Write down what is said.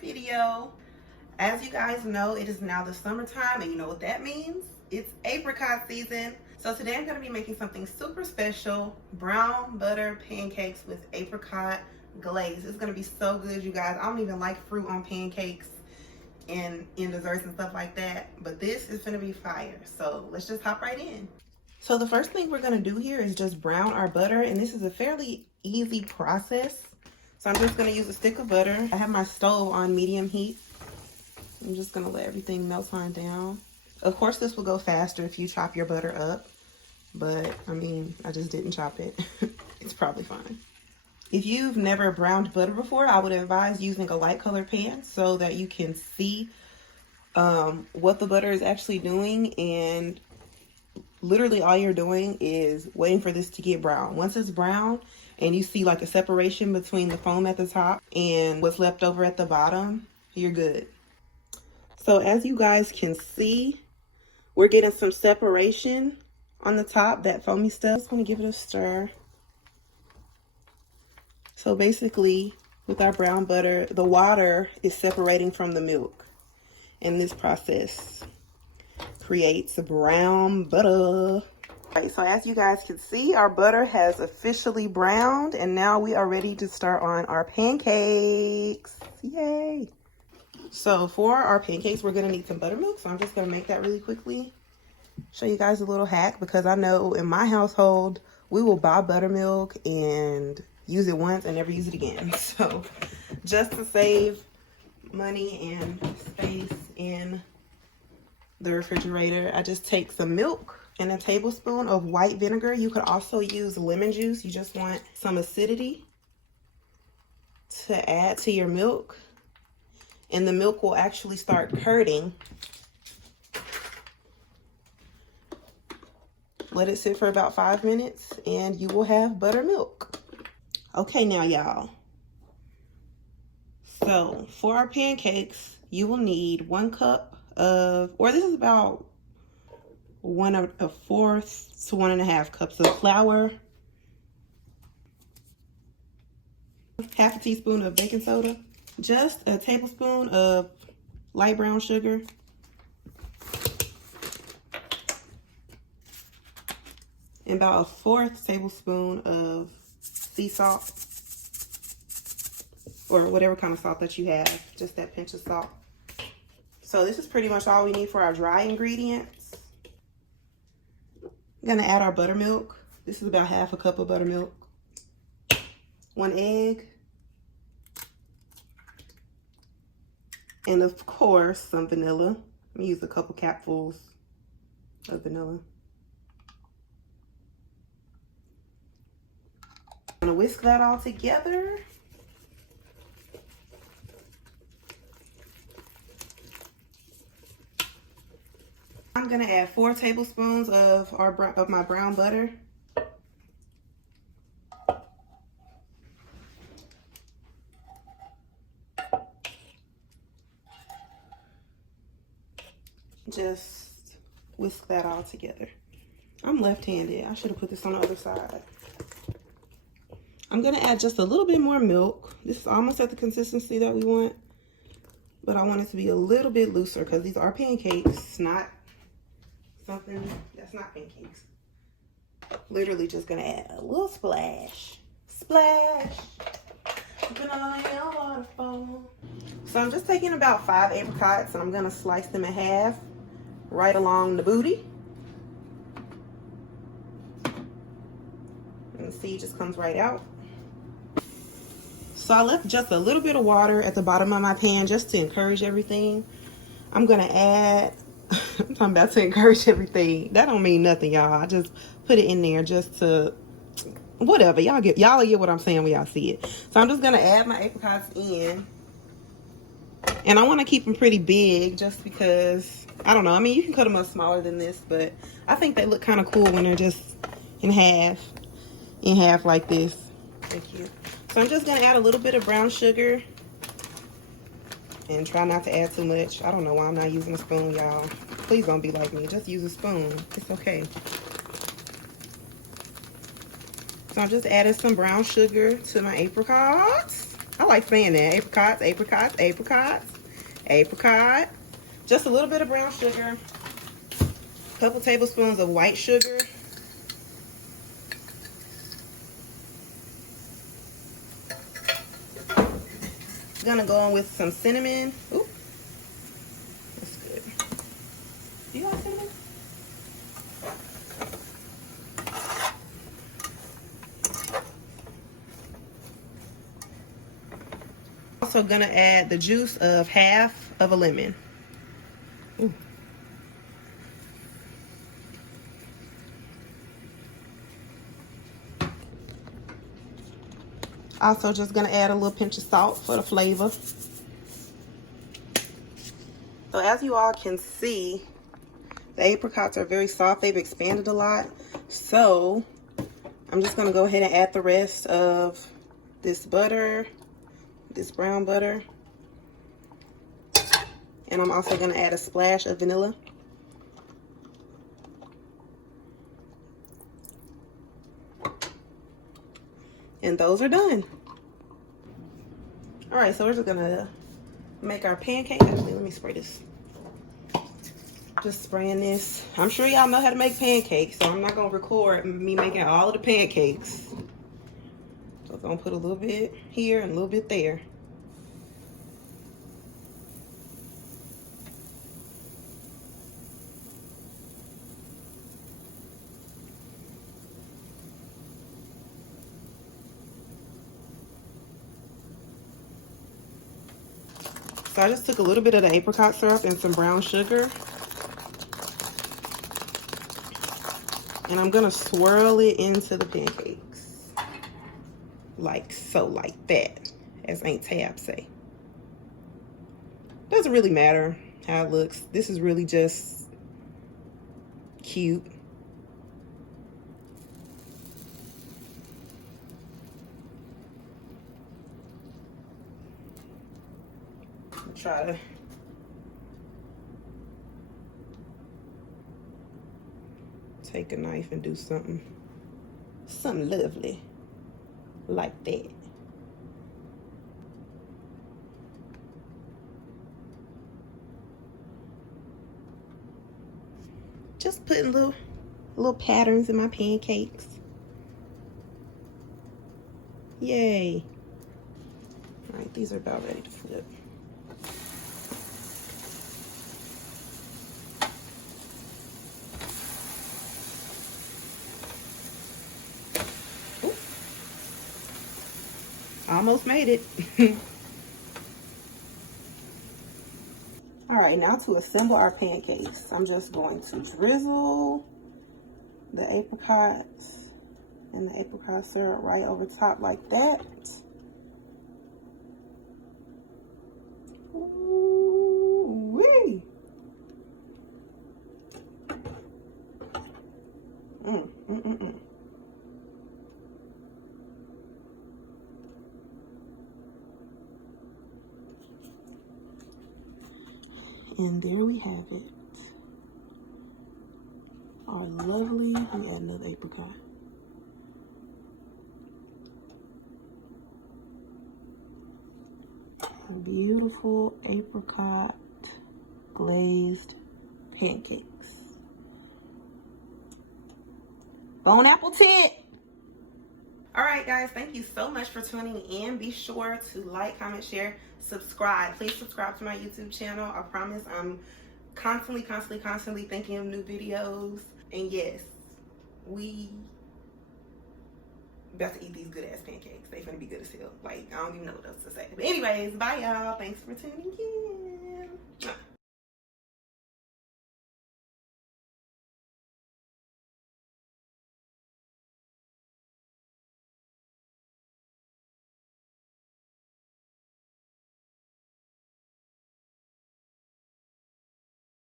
video. As you guys know, it is now the summertime, and you know what that means? It's apricot season. So today I'm going to be making something super special, brown butter pancakes with apricot glaze. It's going to be so good, you guys. I don't even like fruit on pancakes and in desserts and stuff like that, but this is going to be fire. So let's just hop right in. So the first thing we're going to do here is just brown our butter, and this is a fairly easy process. So I'm just going to use a stick of butter. I have my stove on medium heat. I'm just going to let everything melt on down. Of course, this will go faster if you chop your butter up, but I mean, I just didn't chop it. It's probably fine. If you've never browned butter before, I would advise using a light colored pan so that you can see what the butter is actually doing, and literally all you're doing is waiting for this to get brown. Once it's brown and you see like a separation between the foam at the top and what's left over at the bottom, you're good. So as you guys can see, we're getting some separation on the top, that foamy stuff. Just want to give it a stir. So basically, with our brown butter, the water is separating from the milk. And this process creates brown butter. All right, so as you guys can see, our butter has officially browned, and now we are ready to start on our pancakes. Yay! So for our pancakes, we're gonna need some buttermilk. So I'm just gonna make that really quickly. Show you guys a little hack, because I know in my household, we will buy buttermilk and use it once and never use it again. So just to save money and space in the refrigerator, I just take some milk and a tablespoon of white vinegar. You could also use lemon juice. You just want some acidity to add to your milk, and the milk will actually start curding. Let it sit for about 5 minutes and you will have buttermilk. Okay, now y'all, so for our pancakes, you will need 1 cup of, or this is about 1 1/4 to 1.5 cups of flour, 1/2 teaspoon of baking soda, just a tablespoon of light brown sugar, and about 1/4 tablespoon of sea salt, or whatever kind of salt that you have, just that pinch of salt. So this is pretty much all we need for our dry ingredients. I'm gonna add our buttermilk. This is about 1/2 cup of buttermilk, 1 egg, and of course some vanilla. I'm gonna use a couple capfuls of vanilla. I'm gonna whisk that all together. I'm gonna add 4 tablespoons of my brown butter. Just whisk that all together. I'm left-handed. I should have put this on the other side. I'm gonna add just a little bit more milk. This is almost at the consistency that we want, but I want it to be a little bit looser because these are pancakes, not something that's not pancakes. Literally just gonna add a little splash. Splash! Waterfall. So I'm just taking about 5 apricots and I'm gonna slice them in half right along the booty. And the seed just comes right out. So I left just a little bit of water at the bottom of my pan just to encourage everything. I'm gonna add, I'm talking about to encourage everything. That don't mean nothing, y'all. I just put it in there just to, whatever. Y'all get what I'm saying when y'all see it. So I'm just gonna add my apricots in. And I wanna keep them pretty big just because, I don't know. I mean, you can cut them up smaller than this, but I think they look kind of cool when they're just in half like this. Thank you. So I'm just gonna add a little bit of brown sugar and try not to add too much. I don't know why I'm not using a spoon, y'all. Please don't be like me. Just use a spoon. It's okay. So I'm just adding some brown sugar to my apricots. I like saying that. Apricots, apricots, apricots, apricot. Just a little bit of brown sugar. A couple tablespoons of white sugar. Gonna go on with some cinnamon. Ooh, that's good. Do you like cinnamon? Also gonna add the juice of half of a lemon. Ooh. Also just gonna add a little pinch of salt for the flavor. So as you all can see, the apricots are very soft. They've expanded a lot. So I'm just gonna go ahead and add the rest of this butter, this brown butter. And I'm also gonna add a splash of vanilla. And those are done. All right, so we're just gonna make our pancake. Actually, let me spray this. Just spraying this. I'm sure y'all know how to make pancakes, so I'm not gonna record me making all of the pancakes. So I'm gonna put a little bit here and a little bit there. So I just took a little bit of the apricot syrup and some brown sugar. And I'm gonna swirl it into the pancakes. Like so, like that, as Aunt Tab say. Doesn't really matter how it looks. This is really just cute. Try to take a knife and do something lovely like that. Just putting little patterns in my pancakes. Yay. All right, these are about ready to flip. Almost made it. All right, now to assemble our pancakes, I'm just going to drizzle the apricots and the apricot syrup right over top like that. Ooh-wee. And there we have it. Our lovely, we add another apricot. Beautiful apricot glazed pancakes. Bon appetit! Alright guys, thank you so much for tuning in. Be sure to like, comment, share, subscribe. Please subscribe to my YouTube channel. I promise I'm constantly thinking of new videos. And yes, we about to eat these good ass pancakes. They finna be good as hell. Like, I don't even know what else to say. But anyways, bye y'all. Thanks for tuning in.